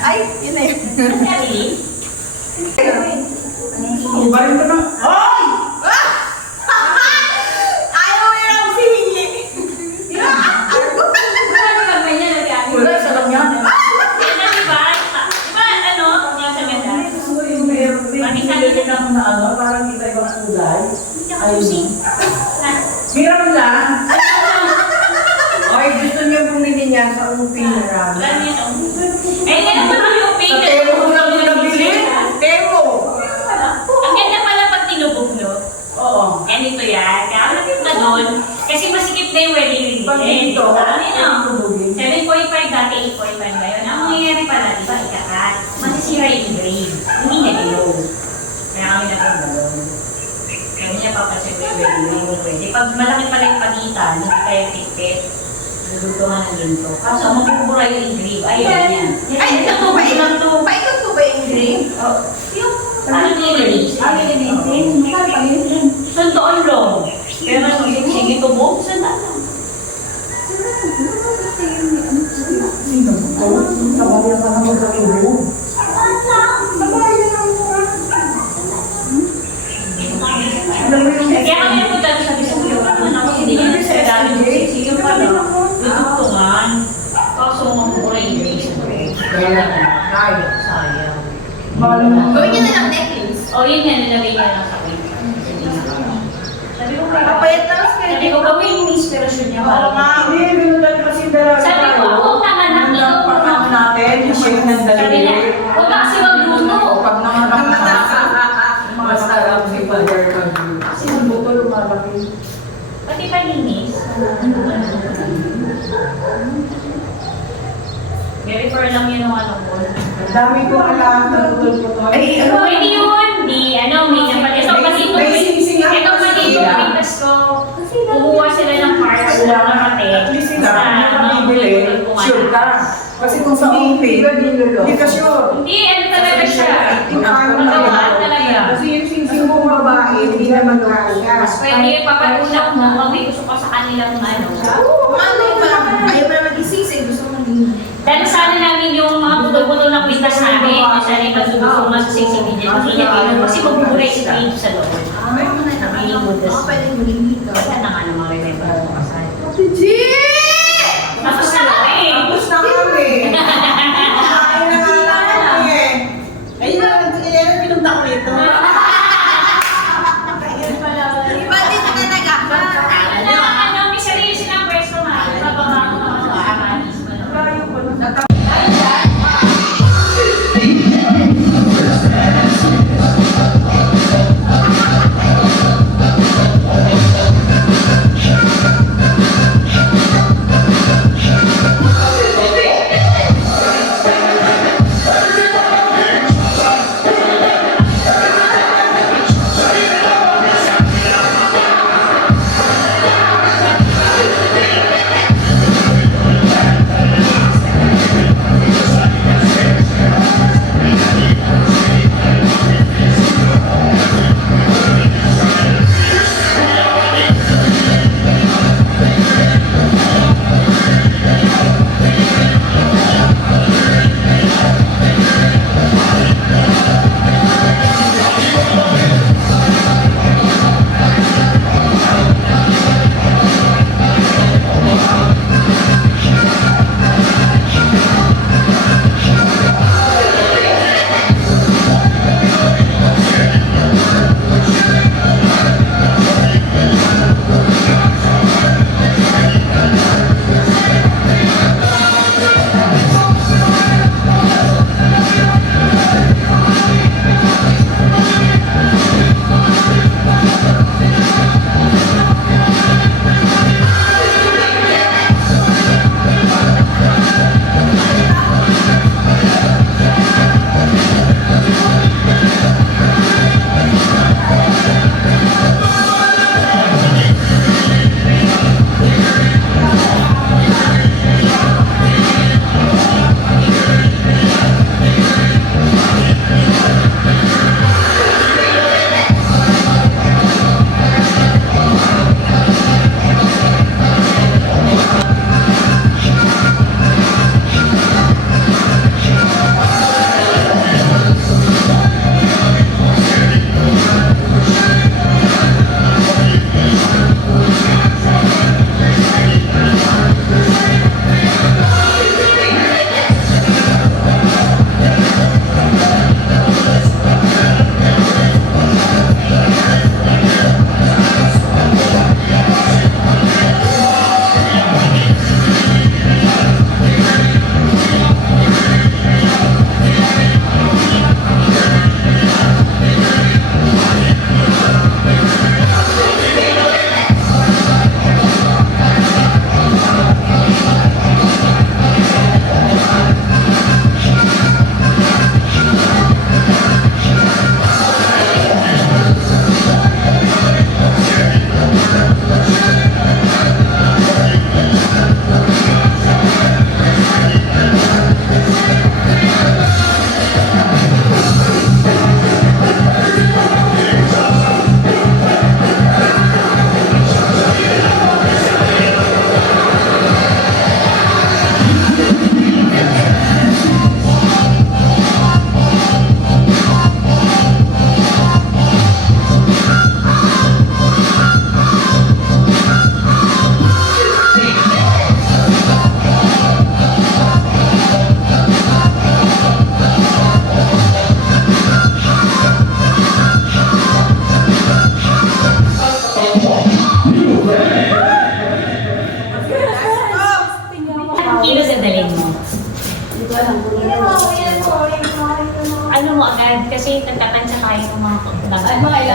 Ay, yun na yun. Barin ko na. Ay! Ayaw mo yun ang sihili. Wala, isa lang yan. Parang kita ibang kulay. Meron lang. Ay, gusto niya bumili niya sa UP na rami. Eh, ganun pa lang yung pink. Sa Temo ko lang mo nabili. Temo. Ang ganda pala pag tinubog, no? Oo. Ganito yan. Kakalat na doon. Kasi masikip na yung wedding ring. Pag dito, Ano? 7.5 dati, 8.5 ngayon. Ang mangyayari pala, di ba, ikakat. Masisira yung grade. Hindi niya ilaw. Kaya kami nagpapalong. Kami niya papacheck yung wedding ring. Pwede. Pag malaki pala yung pagitan, hindi tayo tikit. Nagutuhan ng ginto. Kaso, magpupura yung engrave. Ayaw yan. Ay, ito po ba ilang to? Paikot ko ba yung green? Yung ano nililinis? Ano nililinis? Sandoon lang. Pero sige tubo, sandaan lang. Sino? Sabayan ka na magkatubo. Kaya kami napunta sa Bisaya. Ako hindi niya sa dami ng sisi. Yung pala, tutugtungan. Kaso mamura yung grades. Kaya na. Sayang. Gawin niyo na lang necklace. O yun yan, nilagay niya lang sa akin. Sabi ko kaya. Papayat na kasi Sabi ko, gawin yung inspirasyon niya. Oo nga. Hindi, binutan kasi dalawa. Sabi ko, ako tanga na. Ang panahon natin, yung shape ng Sabi daliri. niya, huwag ka kasi magluto. Pag nanganak na, mga sarap si Father Kagi. Kasi magbuto lumalaki. Pati palinis. I-refer lang yun ng ano ko. Ang dami ko alam na putol-putol. Ay, Ano hindi yun? Di, ano, may napalis. So, kasi ito, may sing-sing ako ito kasi mali sila. yung pintas ko. Kumuha sila ng parts na nakate. At least sila, Sa nakabibili, sure ka. Kasi kung sa OP, hindi ka sure. Hindi, ano talaga siya. Yung parang Magawaan talaga. Kasi yung sing-sing mong babae, hindi naman kasya. Mas pwede papatulak mo kung may gusto ka sa kanilang ano. Ano yung parang ayaw mo na mag-isisig. Gusto mo maging... Dahil sana namin yung mga putol-putol na pintas namin, na sana yung pagsubuso nga sa sexy video. Gusto niya pinag kasi magbuburay si Dave sa loob. Ay, mo na naman. Baka pwedeng muling dito. Wala na nga naman remember mo kasal. Tapos na kami! Tapos na kami. Kain na nga lang kami eh. Ayun na, pinunta ko ito. Iba din na talaga. Ano, may sarili silang pwesto na. Sa baba ng mga aranis. Thank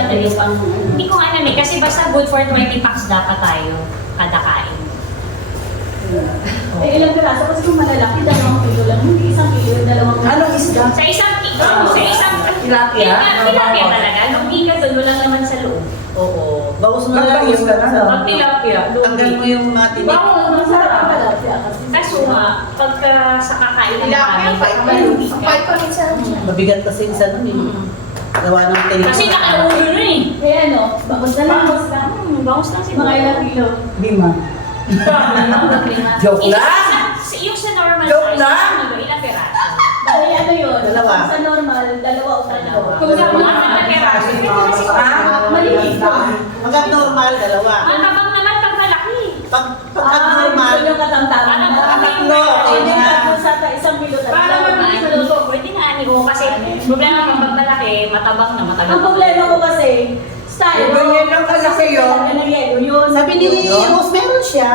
madalis. Hindi ko alam eh, kasi basta good for 20 packs dapat tayo kada kain. Eh, ilang piraso? Kasi kung malalaki, 2 kilo lang. Hindi 1 kilo, 2 kilo. Anong isda? Sa isang Tilapia? tilapia talaga. Lugi ka doon, wala naman sa loob. Oo. Bawas mo na lang yung Pag tilapia, tanggal mo yung mga tinik. Masarap ang tilapia kasi. Kaso nga, pagka sa kakain na Tilapia, kami, pait pa minsan. Mabigat kasi isa nun eh. Gawa ng tinik. kasi nakaulo na eh. Eh ano, bakos na lang. Bakos lang. Bangus lang siguro. Mga ilang kilo. 5. Joke lang. Yung sa normal Joke size, lang. ilang peraso? Bali ano yun? Dalawa. Sa normal, 2 o 3. Kung sa mga ilang peraso, Maliit ko. Pag normal, 2. matabang naman pag malaki. Pag normal, Yung katamtaman na. tatlo. Hindi Kaya tatlo sa 1 kilo. Para naman sa luto, pwede nga ani ko kasi problema kapag malaki, matabang na matabang. Ang problema ko kasi, style. Ganyan lang kalaki yun. Ano yelo yun? sabi ni Rose, meron siya.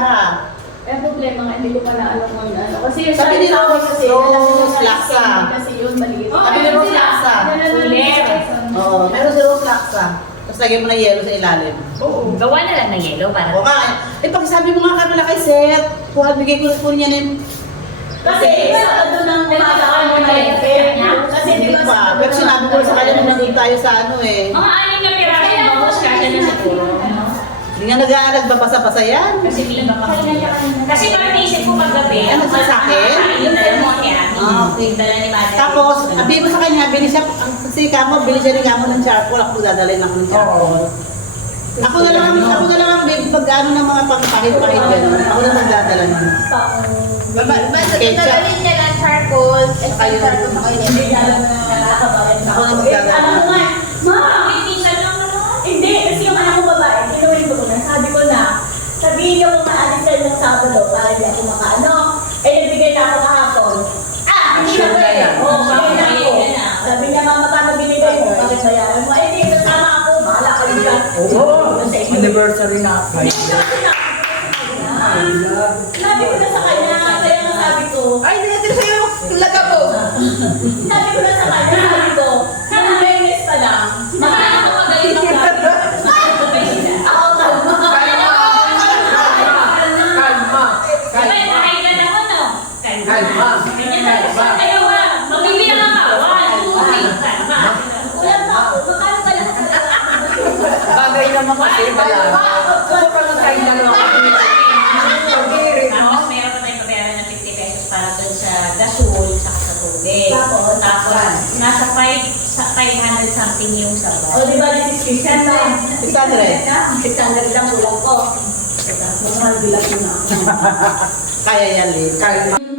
Eh, problema nga, hindi ko pa na alam kung ano. Kasi yung Sabi ni style Rose, kasi, Rose Laksa. Kasi yun, maliit. Sabi ni Rose Laksa. Oo, meron si Rose Laksa. Tapos lagyan mo ng yelo sa ilalim. Oo. Gawa na lang ng yelo para. Oo nga. Eh, pag sabi mo nga kanila kay Seth, bigay ko niya na yung... Kasi, sa doon ang umaga ka mo na yung Kasi di ba Pa. Pero sinabi ko sa kanya na nandun tayo sa ano eh. Mga aning na piraso, bangus kasi na siguro. Hindi nga nagbabasa-basa yan. Kasi hindi ba kasi parang naisip ko paggabi, Ano, sasakit? Yung pneumonia. Okay. Dala ni Mother. Tapos, sabi ko sa kanya, bili siya, kasi kamo, bili siya rin kamo ng charcoal. Ako dadalhin ako ng charcoal. Ako na lang ang pag-ano ng mga pangpahit-pahit gano'n. Ako na magdadala nun. Dadalhin niya lang charcoal, extra charcoal sa kanya. Ako na magdadala. Alam mo nga, ma! May minsan lang naman. Hindi, kasi yung anak ko babae, kinuwin ko na, sabi ko na, sabihin niyo kung maalis tayo ng Sabado para hindi ako makaano. Eh, nagbigay na ako kahapon. Hindi na pwede. Oo, bakit na ako? Sabi niya, mama, paano binigay mo? Bakit bayaran mo? Eh, hindi, kasama ako. Bahala ka rin dyan. Anniversary na. Hindi ko kasi Sabi ko na sa kanya, kaya nga sabi ko, Ay, dito sa'yo, laga ko. sabi ko na sa kanya, sabi ko, sa awareness pa lang, Makakala ko magaling magsabi. ako kalma. Diba, nakailan ako, no? Kalma. Ganyan talaga. Ayaw nga. Magbibilang ang bawal. Kalma. Ulam na ako, magkano ka lang? Bagay naman kasi, Tapos meron pa tayong pabayaran ng 50 pesos para dun sa gasol saka sa tubig. Tapos nasa 500 something yung sabaw. O, di ba, this is 600. 600 lang ulam ko. Mahal bilang ko na. Kaya yan, Lin.